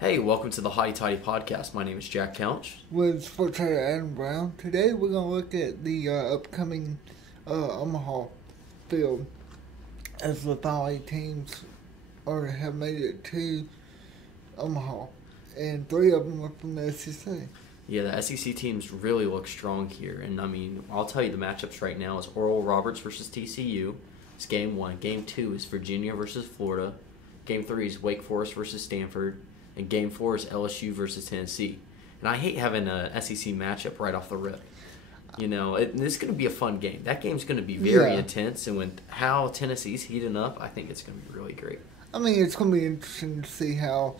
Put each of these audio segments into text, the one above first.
Hey, welcome to the Toddy podcast. My name is Jack Couch. With sports writer Adam Brown. Today we're going to look at the upcoming Omaha field as the final 8 teams have made it to Omaha, and 3 of them are from the SEC. Yeah, the SEC teams really look strong here, and I mean, I'll tell you the matchups right now is Oral Roberts versus TCU. It's game 1. Game 2 is Virginia versus Florida. Game 3 is Wake Forest versus Stanford. And Game 4 is LSU versus Tennessee. And I hate having a SEC matchup right off the rip. You know, it's going to be a fun game. That game's going to be very intense, and with how Tennessee's heating up, I think it's going to be really great. I mean, it's going to be interesting to see how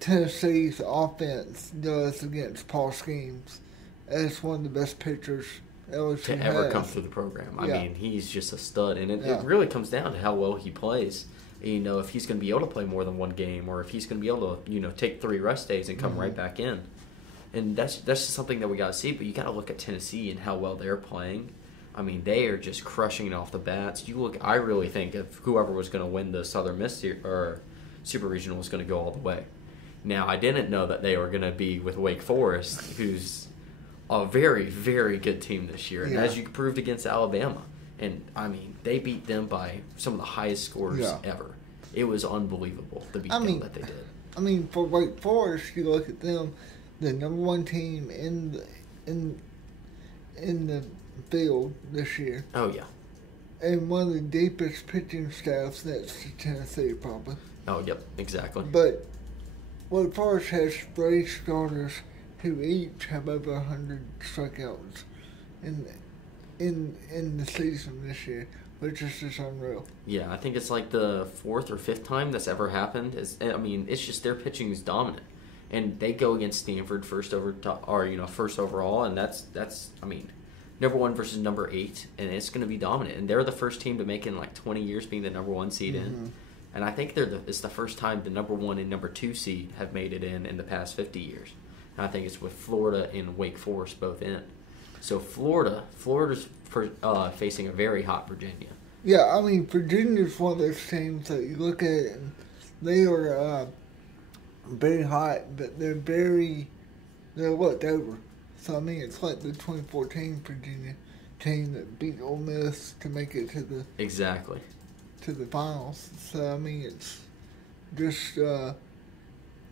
Tennessee's offense does against Paul Schemes as one of the best pitchers LSU to ever come through the program. I mean, he's just a stud, and it really comes down to how well he plays. You know, if he's going to be able to play more than one game, or if he's going to be able to, take 3 rest days and come right back in. And that's just something that we got to see. But you got to look at Tennessee and how well they're playing. I mean, they are just crushing it off the bats. I really think if whoever was going to win the Southern Miss or Super Regional was going to go all the way. Now, I didn't know that they were going to be with Wake Forest, who's a very, very good team this year. And as you proved against Alabama. And, I mean, they beat them by some of the highest scores ever. It was unbelievable, the beatdown that they did. I mean, for Wake Forest, you look at them, the number 1 team in the field this year. Oh, yeah. And one of the deepest pitching staffs next to Tennessee, probably. Oh, yep, exactly. But Wake Forest has 3 starters who each have over 100 strikeouts in the season this year, which is just unreal. Yeah, I think it's like the 4th or 5th time that's ever happened. It's just their pitching is dominant, and they go against Stanford first overall, and that's number 1 versus number 8, and it's going to be dominant. And they're the first team to make it in like 20 years being the number 1 seed in, and I think it's the first time the number 1 and number 2 seed have made it in the past 50 years. And I think it's with Florida and Wake Forest both in. So Florida's facing a very hot Virginia. Yeah, I mean, Virginia's one of those teams that you look at and they are very hot, but they're looked over. So, I mean, it's like the 2014 Virginia team that beat Ole Miss to make it to the finals. So, I mean, it's just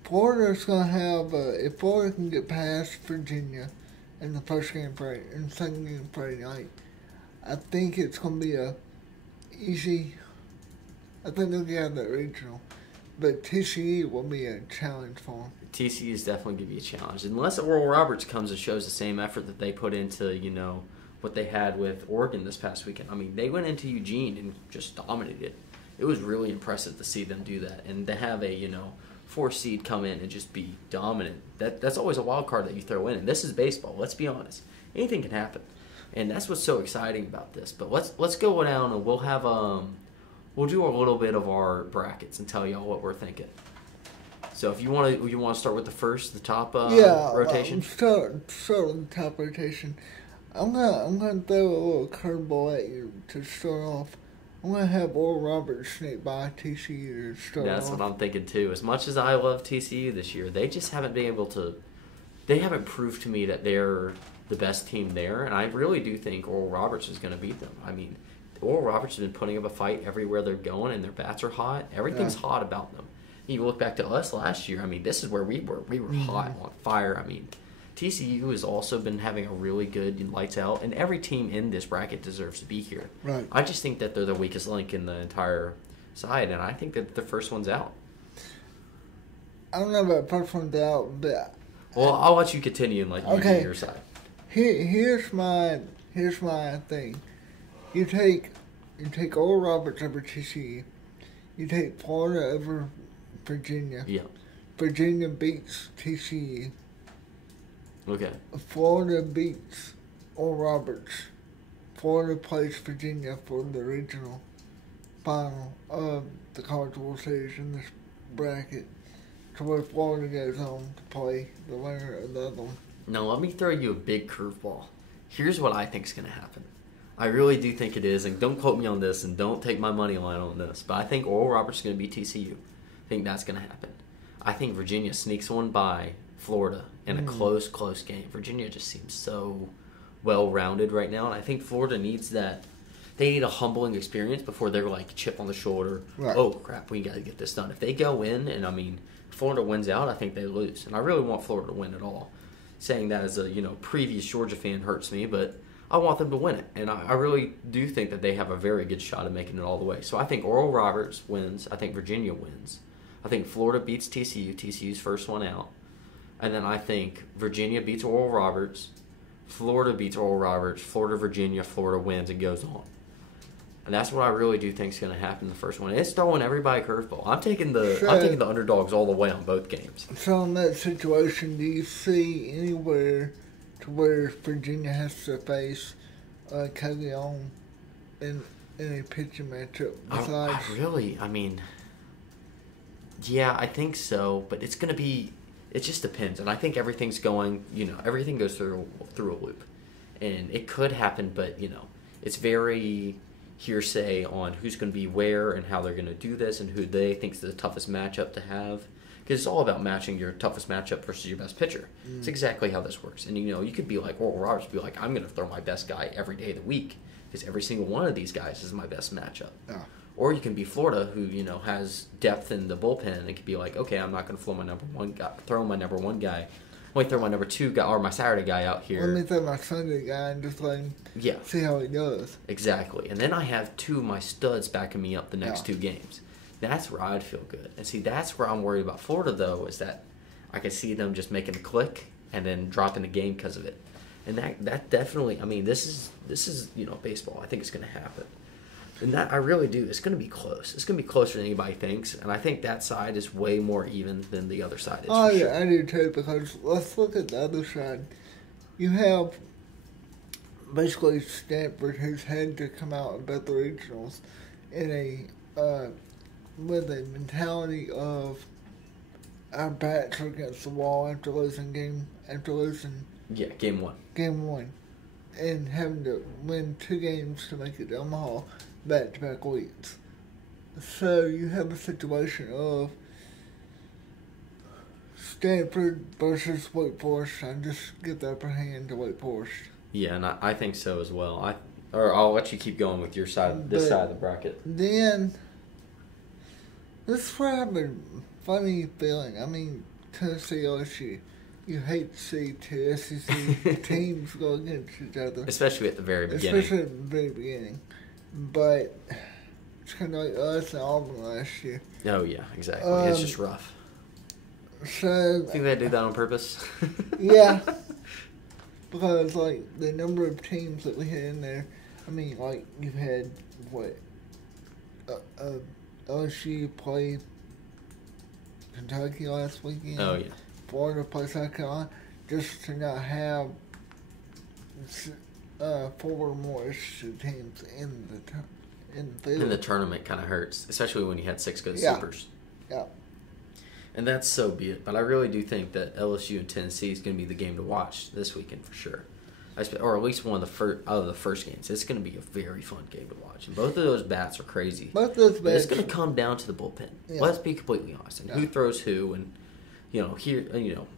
Florida's going to have, if Florida can get past Virginia in the second game Friday night, I think it's going to be I think they'll get out of that regional. But TCU will be a challenge for them. TCU is definitely going to be a challenge. Unless Oral Roberts comes and shows the same effort that they put into, what they had with Oregon this past weekend. I mean, they went into Eugene and just dominated. It was really impressive to see them do that. And to have a, 4 seed come in and just be dominant. That's always a wild card that you throw in. And this is baseball. Let's be honest. Anything can happen. And that's what's so exciting about this. But let's go down and we'll have we'll do a little bit of our brackets and tell y'all what we're thinking. So if you want to start with the top rotation. Start with the top rotation. I'm gonna throw a little curveball at you to start off. I'm gonna have Oral Roberts sneak by TCU to start off. That's what I'm thinking too. As much as I love TCU this year, they just haven't been able to. They haven't proved to me that they're the best team there, and I really do think Oral Roberts is going to beat them. I mean, Oral Roberts has been putting up a fight everywhere they're going, and their bats are hot. Everything's hot about them. You look back to us last year. I mean, this is where we were. We were hot, on fire. I mean, TCU has also been having a really good lights out, and every team in this bracket deserves to be here. Right. I just think that they're the weakest link in the entire side, and I think that the first one's out. I don't know about first one's out, but well, I'll let you continue and you do your side. Here's my thing. You take Oral Roberts over TCU. You take Florida over Virginia. Yeah. Virginia beats TCU. Okay. Florida beats Oral Roberts. Florida plays Virginia for the regional final of the College World Series in this bracket, to where Florida goes on to play the winner of the other one. Now, let me throw you a big curveball. Here's what I think is going to happen. I really do think it is, and don't quote me on this, and don't take my money line on this, but I think Oral Roberts is going to beat TCU. I think that's going to happen. I think Virginia sneaks one by Florida in a close game. Virginia just seems so well-rounded right now, and I think Florida needs that. They need a humbling experience before they're like chip on the shoulder. Right. Oh, crap, we got to get this done. If they go in and, I mean, Florida wins out, I think they lose. And I really want Florida to win it all. Saying that as a, previous Georgia fan hurts me, but I want them to win it. And I really do think that they have a very good shot of making it all the way. So I think Oral Roberts wins. I think Virginia wins. I think Florida beats TCU. TCU's first one out. And then I think Virginia beats Oral Roberts. Florida beats Oral Roberts. Florida, Virginia. Florida wins and goes on. And that's what I really do think is going to happen in the first one. It's throwing everybody a curveball. I'm taking the underdogs all the way on both games. So in that situation, do you see anywhere to where Virginia has to face Caglione in a pitching matchup? Yeah, I think so. But it's going to be. It just depends, and I think everything's going. Everything goes through a loop, and it could happen, but it's very hearsay on who's going to be where and how they're going to do this and who they think is the toughest matchup to have. Because it's all about matching your toughest matchup versus your best pitcher. It's exactly how this works. And, you could be like Oral Roberts, be like, I'm going to throw my best guy every day of the week because every single one of these guys is my best matchup. Yeah. Or you can be Florida, who, has depth in the bullpen and could be like, okay, I'm not going to throw my number one guy. Only throw my number 2 guy or my Saturday guy out here. Let me throw my Sunday guy and just see how he does. Exactly. And then I have 2 of my studs backing me up the next 2 games. That's where I'd feel good. And see, that's where I'm worried about Florida, though, is that I can see them just making a click and then dropping the game because of it. And that definitely, this is baseball. I think it's going to happen. And that I really do. It's going to be close. It's going to be closer than anybody thinks. And I think that side is way more even than the other side is. Oh, yeah, sure. I do too, because let's look at the other side. You have basically Stanford, who's had to come out in both the regionals with a mentality of our backs are against the wall after losing game one. Game one. And having to win 2 games to make it to Omaha back-to-back weeks. So you have a situation of Stanford versus Wake Forest. I just give the upper hand to Wake Forest. Yeah, and I think so as well. I'll let you keep going with your side, this side of the bracket. Then, this is where I have a funny feeling. Tennessee, LSU. You hate to see 2 SEC teams go against each other. Especially at the very beginning. But it's kind of like us and Auburn last year. Oh, yeah, exactly. It's just rough. So, think they did that on purpose? Yeah. Because, the number of teams that we had in there, you had, LSU played Kentucky last weekend. Oh, yeah. Florida played South Carolina. Just to not have 4 more teams in the field. And the tournament kind of hurts, especially when you had 6 good supers. Yeah. And that's so be it. But I really do think that LSU and Tennessee is going to be the game to watch this weekend for sure. Or at least one of the first games. It's going to be a very fun game to watch. And both of those bats are crazy. Both of those bats. But it's going to come down to the bullpen. Yeah. Let's be completely honest. And who throws who and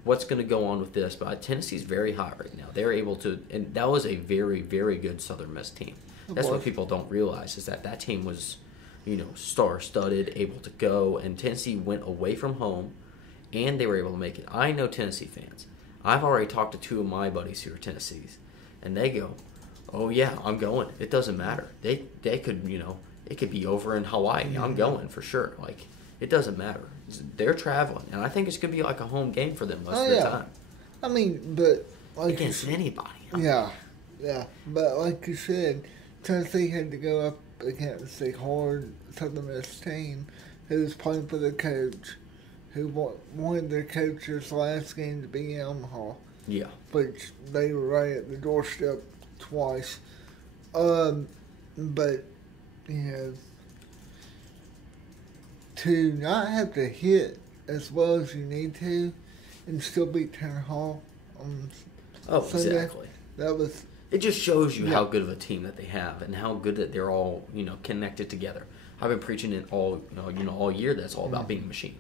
what's going to go on with this. But Tennessee's very hot right now. They're able to, and that was a very, very good Southern Miss team. That's what people don't realize is that team was, star-studded, able to go, and Tennessee went away from home, and they were able to make it. I know Tennessee fans. I've already talked to 2 of my buddies who are Tennessees, and they go, "Oh yeah, I'm going. It doesn't matter. They could, it could be over in Hawaii. Mm-hmm. I'm going for sure. It doesn't matter. They're traveling, and I think it's gonna be like a home game for them most of the time. But against anybody. Yeah. But like you said, Tennessee had to go up against a hard Southern Miss team who was playing for the coach, who wanted their coach's last game to be in Omaha. Yeah. Which they were right at the doorstep twice. But, to not have to hit as well as you need to and still beat Tanner Hall on Sunday, exactly. It just shows you how good of a team that they have and how good that they're all, connected together. I've been preaching it all year that it's all about being a machine.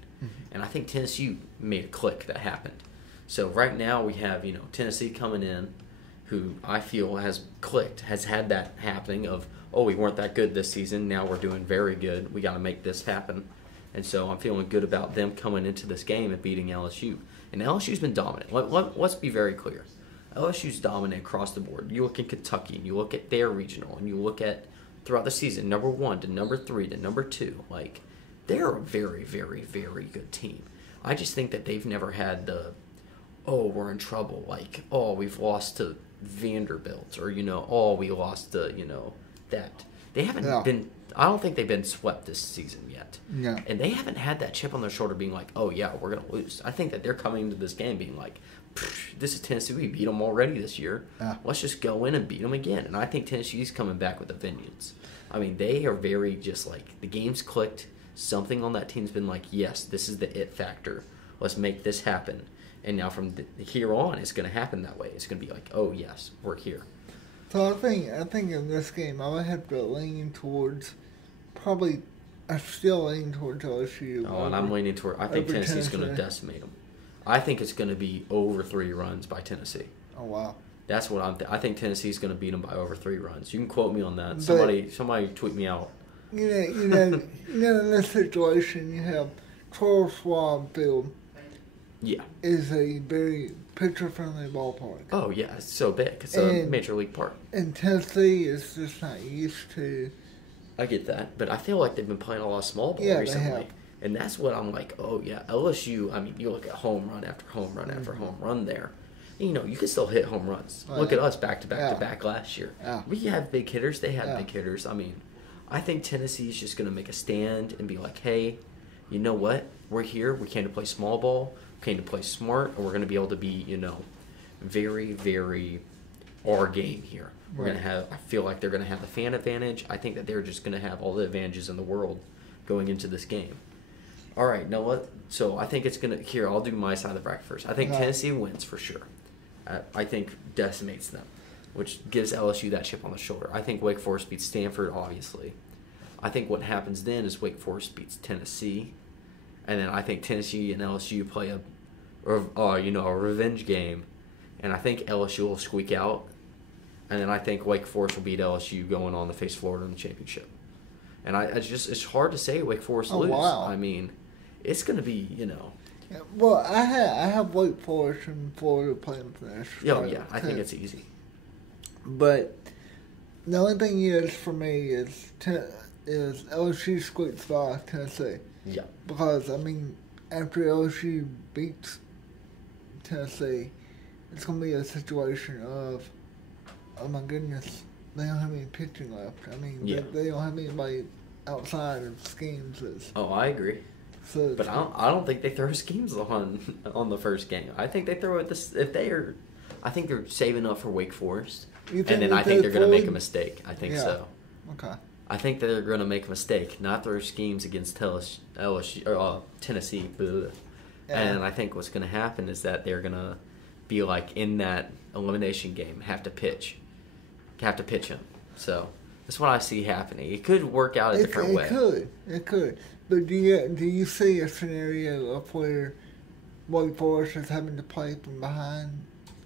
And I think Tennessee made a click that happened. So right now we have, Tennessee coming in, who I feel has clicked, has had that happening of, oh, we weren't that good this season, now we're doing very good, we got to make this happen. And so I'm feeling good about them coming into this game and beating LSU. And LSU's been dominant. Let's be very clear. LSU's dominant across the board. You look at Kentucky, and you look at their regional, and you look at throughout the season, number 1 to number 3 to number 2. Like, they're a very, very, very good team. I just think that they've never had the, oh, we're in trouble. Like, oh, we've lost to Vanderbilt, or, oh, we lost to, that. They haven't been, I don't think they've been swept this season yet. Yeah. And they haven't had that chip on their shoulder being like, oh, yeah, we're going to lose. I think that they're coming into this game being like, this is Tennessee. We beat them already this year. Yeah. Let's just go in and beat them again. And I think Tennessee's coming back with a vengeance. I mean, they are very just like, the game's clicked. Something on that team's been like, yes, this is the it factor. Let's make this happen. And now from here on, it's going to happen that way. It's going to be like, oh, yes, we're here. So I think in this game, I would have to lean towards probably. I still lean towards LSU. Oh, and I'm leaning toward. I think Tennessee's going to decimate them. I think it's going to be over 3 runs by Tennessee. Oh wow. That's what I think Tennessee's going to beat them by over 3 runs. You can quote me on that. Somebody tweet me out. In this situation, you have Charles Schwab Field. Yeah. Is a very pitcher-friendly ballpark. Oh, yeah. It's so big. It's a major league park. And Tennessee is just not used to. I get that. But I feel like they've been playing a lot of small ball recently. They have. And that's what I'm like, oh, yeah. LSU, I mean, you look at home run after home run after home run there. And, you can still hit home runs. Look at us back-to-back last year. Yeah. We have big hitters. They have big hitters. I mean, I think Tennessee's just going to make a stand and be like, hey, you know what? We're here. We came to play small ball. We came to play smart. And we're going to be able to be, very, very our game here. We're going to have, I feel like they're going to have the fan advantage. I think that they're just going to have all the advantages in the world going into this game. All right, now what? So I think it's going to, here, I'll do my side of the bracket first. I think Tennessee wins for sure. I think decimates them, which gives LSU that chip on the shoulder. I think Wake Forest beats Stanford, obviously. I think what happens then is Wake Forest beats Tennessee, and then I think Tennessee and LSU play a revenge game, and I think LSU will squeak out, and then I think Wake Forest will beat LSU going on to face Florida in the championship. And it's hard to say Wake Forest lose. Wow. I mean, it's going to be, Yeah, well, I have Wake Forest and Florida playing for this. Oh, yeah, I think it's easy. But the only thing is for me is LSU squeaks by Tennessee. Yeah. Because, I mean, after LSU beats Tennessee, it's going to be a situation of, oh my goodness, they don't have any pitching left. I mean, they don't have anybody outside of schemes. Oh, I agree. So but I don't think they throw schemes on the first game. I think they throw it this if they are. I think they're saving up for Wake Forest, and then I think they're going to make a mistake. I think so. Okay. I think they're going to make a mistake, not throw schemes against Tennessee. And I think what's going to happen is that they're going to be like in that elimination game, have to pitch him. So that's what I see happening. It could work out a different way. It could. But do you see a scenario of where Wake Forest is having to play from behind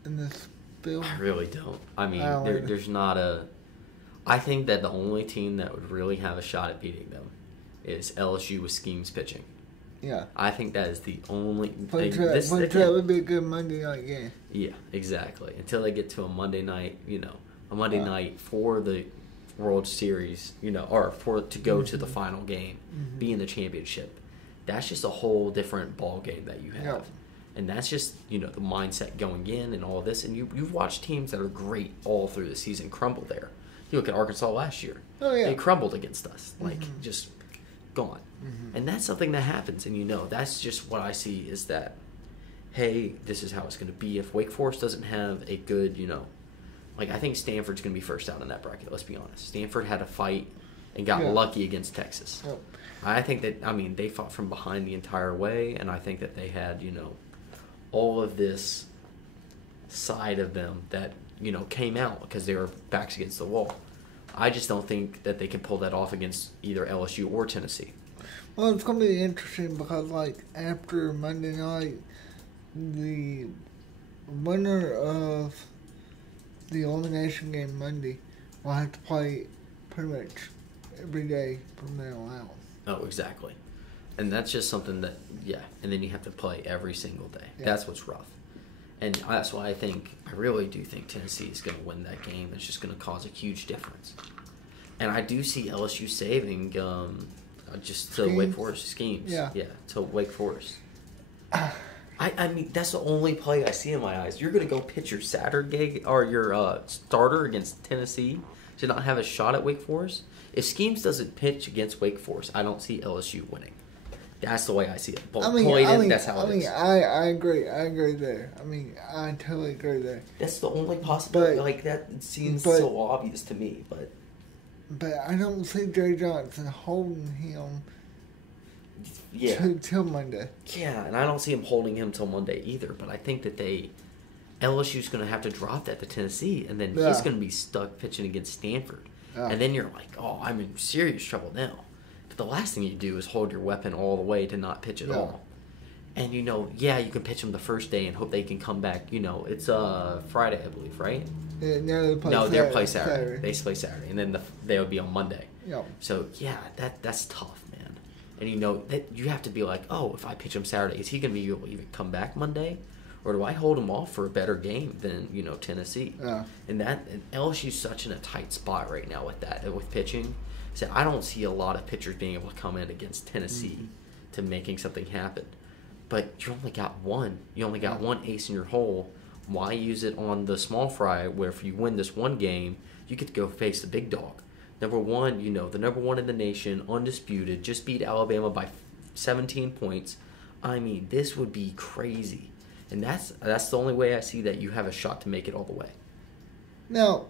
in this field? I really don't. I mean, there's not a. I think that the only team that would really have a shot at beating them is LSU with schemes pitching. Yeah. I think that is the only. But that would be a good Monday night game. Yeah, exactly. Until they get to a Monday night, night for the World Series, or to go to the final game, be in the championship. That's just a whole different ball game that you have. Yeah. And that's just, the mindset going in and all of this. And you've watched teams that are great all through the season crumble there. You look at Arkansas last year. Oh, yeah. They crumbled against us. Just gone. Mm-hmm. And that's something that happens. And, that's just what I see is that, hey, this is how it's going to be. If Wake Forest doesn't have a good, I think Stanford's going to be first out in that bracket, let's be honest. Stanford had a fight and got lucky against Texas. Yep. I think that, they fought from behind the entire way, and I think that they had, all of this side of them that, came out because they were backs against the wall. I just don't think that they can pull that off against either LSU or Tennessee. Well, it's going to be interesting because, like, after Monday night, the winner of the elimination game Monday will have to play pretty much every day from there on out. Oh, exactly. And that's just something that, and then you have to play every single day. Yeah. That's what's rough. And that's why I really do think Tennessee is going to win that game. It's just going to cause a huge difference. And I do see LSU saving just to Wake Forest schemes. Yeah, to Wake Forest. I mean, that's the only play I see in my eyes. You're going to go pitch your Saturday or your starter against Tennessee to not have a shot at Wake Forest? If Schemes doesn't pitch against Wake Forest, I don't see LSU winning. That's the way I see it. But that's how it is. I agree. I agree there. I mean, I totally agree there. That's the only possibility. That seems so obvious to me. But I don't see Jay Johnson holding him till Monday. Yeah, and I don't see him holding him till Monday either. But I think that LSU's going to have to drop that to Tennessee, and then he's going to be stuck pitching against Stanford. Yeah. And then you're like, oh, I'm in serious trouble now. But the last thing you do is hold your weapon all the way to not pitch at all. And, you can pitch them the first day and hope they can come back. It's Friday, I believe, right? No, they play Saturday. They play Saturday, and then they would be on Monday. Yeah. So, that's tough, man. And, that you have to be like, oh, if I pitch him Saturday, is he going to be able to even come back Monday? Or do I hold him off for a better game than, Tennessee? Yeah. And LSU's such in a tight spot right now with pitching. So I don't see a lot of pitchers being able to come in against Tennessee to making something happen. But you only got one. You only got one ace in your hole. Why use it on the small fry where if you win this one game, you get to go face the big dog? Number one, the number one in the nation, undisputed, just beat Alabama by 17 points. I mean, this would be crazy. And that's the only way I see that you have a shot to make it all the way. No,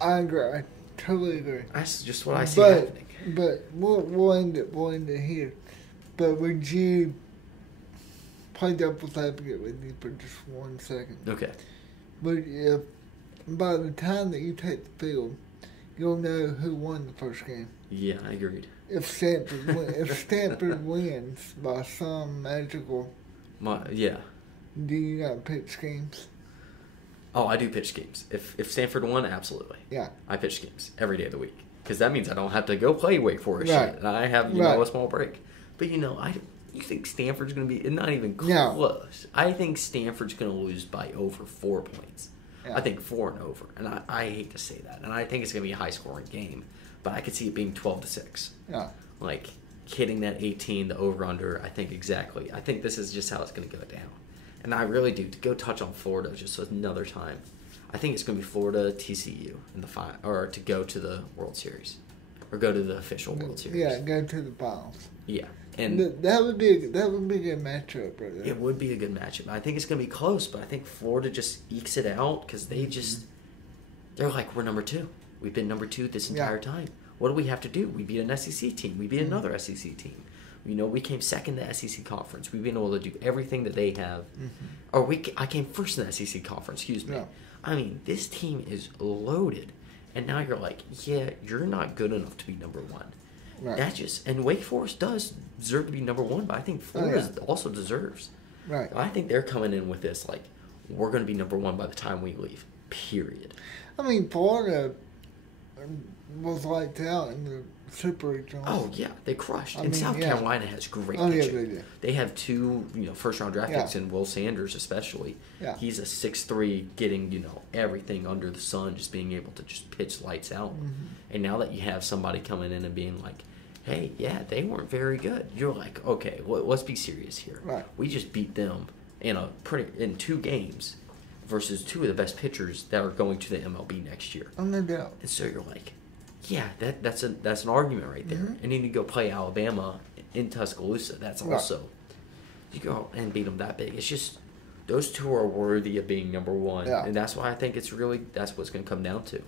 I agree. I totally agree. That's just what I see happening. But we'll end it here. But would you play devil's advocate with me for just 1 second? Okay. But if by the time that you take the field, you'll know who won the first game. Yeah, I agreed. If Stanford wins by some magical... Do you not pitch games? Oh, I do pitch games. If Stanford won, absolutely. Yeah. I pitch games every day of the week. Because that means I don't have to go play Wake Forest right. shit. And I have, a small break. But, you think Stanford's going to be... Not even close. No. I think Stanford's going to lose by over 4 points. Yeah. I think 4 and over. And I hate to say that. And I think it's going to be a high-scoring game. But I could see it being 12-6. Yeah. Like, hitting that 18, the over-under, I think exactly. I think this is just how it's going to go down. And I really do. To go touch on Florida just another time, I think it's going to be Florida, TCU in the final, or to go to the World Series, or go to the official World Series. Yeah, go to the finals. Yeah, and that would be a good matchup, right there. It would be a good matchup. I think it's going to be close, but I think Florida just ekes it out because they're like, we're number 2. We've been number 2 this entire time. What do we have to do? We beat an SEC team. We beat another SEC team. We came second in the SEC conference. We've been able to do everything that they have. Or I came first in the SEC conference, excuse me. Yeah. I mean, this team is loaded. And now you're like, you're not good enough to be number 1. Right. And Wake Forest does deserve to be number 1, but I think Florida also deserves. Right. I think they're coming in with this, like, we're going to be number 1 by the time we leave, period. I mean, Florida was lights out in the Super Regionals. Oh, yeah. They crushed. South Carolina has great pitching. Yeah, they do. They have 2, first-round draft picks, and Will Sanders especially. Yeah. He's a 6'3", getting, everything under the sun, just being able to just pitch lights out. And now that you have somebody coming in and being like, hey, they weren't very good. You're like, okay, let's be serious here. Right. We just beat them in 2 games versus 2 of the best pitchers that are going to the MLB next year. No doubt. And so you're like, yeah, that's an argument right there. And then you go play Alabama in Tuscaloosa. That's also you go and beat them that big. It's just those 2 are worthy of being number 1, and that's why I think that's what's going to come down to.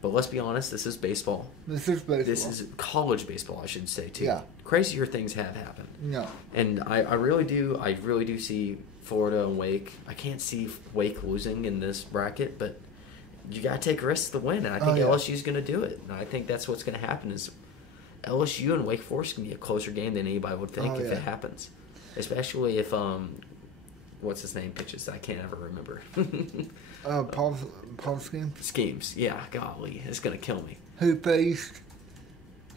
But let's be honest, this is baseball. This is college baseball, I should say too. Yeah. Crazier things have happened. No. And I really do see Florida and Wake. I can't see Wake losing in this bracket, but you got to take risks to win, and I think LSU's going to do it. And I think that's what's going to happen is LSU and Wake Forest can be a closer game than anybody would think if yeah. it happens. Especially if, what's his name pitches? I can't ever remember. Paul Schemes. Yeah, golly. It's going to kill me. Who faced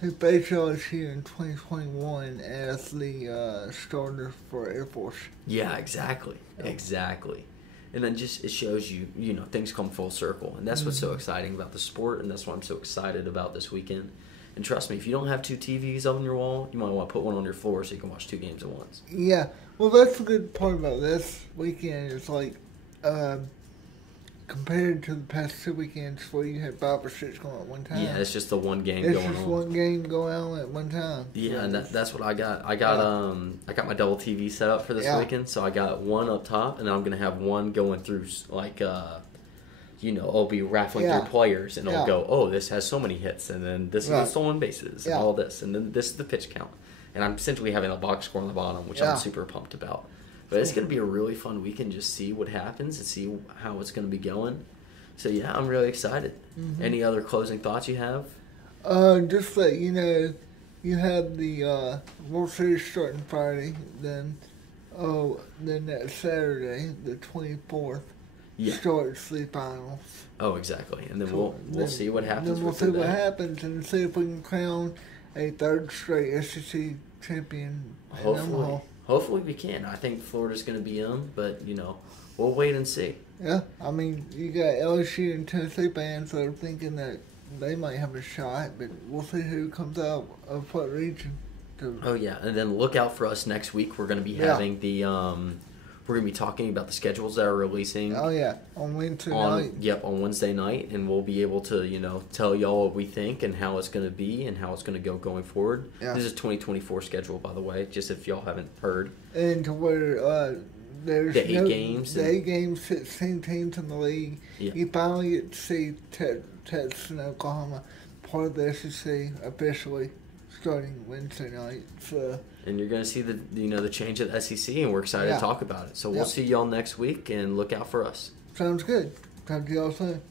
LSU in 2021 as the starter for Air Force. Yeah, exactly. Yep. Exactly. And then just it shows you, things come full circle. And that's what's so exciting about the sport, and that's what I'm so excited about this weekend. And trust me, if you don't have 2 TVs on your wall, you might want to put one on your floor so you can watch 2 games at once. Yeah. Well, that's the good part about this weekend. It's like, compared to the past 2 weekends where you had 5 or 6 going at one time. Yeah, it's just the one game going on. It's just one game going on at one time. Yeah, and that's what I got. I got my double TV set up for this weekend, so I got one up top, and then I'm gonna have one going through I'll be raffling through players, and I'll go, oh, this has so many hits, and then this is the stolen bases, and all this, and then this is the pitch count, and I'm essentially having a box score on the bottom, which I'm super pumped about. But it's going to be a really fun weekend. Just see what happens and see how it's going to be going. So, yeah, I'm really excited. Mm-hmm. Any other closing thoughts you have? Just that, you have the World Series starting Friday. Then that Saturday, the 24th, starts the finals. Oh, exactly. And then we'll see what happens. Then we'll see what happens and see if we can crown a 3rd straight SEC champion in Omaha. Hopefully we can. I think Florida's going to be in, but, we'll wait and see. Yeah, I mean, you got LSU and Tennessee fans that are thinking that they might have a shot, but we'll see who comes out of what region. Oh, yeah, and then look out for us next week. We're going to be having we're going to be talking about the schedules that are releasing. Oh, yeah, on Wednesday night. Yep, on Wednesday night, and we'll be able to, tell y'all what we think and how it's going to be and how it's going to go going forward. Yeah. This is 2024 schedule, by the way, just if y'all haven't heard. And to where there's the 8 games. The 8 games, 16 teams in the league. Yeah. You finally get to see Texas and Oklahoma part of the SEC officially starting Wednesday night. So. And you're going to see the change at the SEC, and we're excited to talk about it. So we'll see y'all next week, and look out for us. Sounds good. Talk to y'all soon.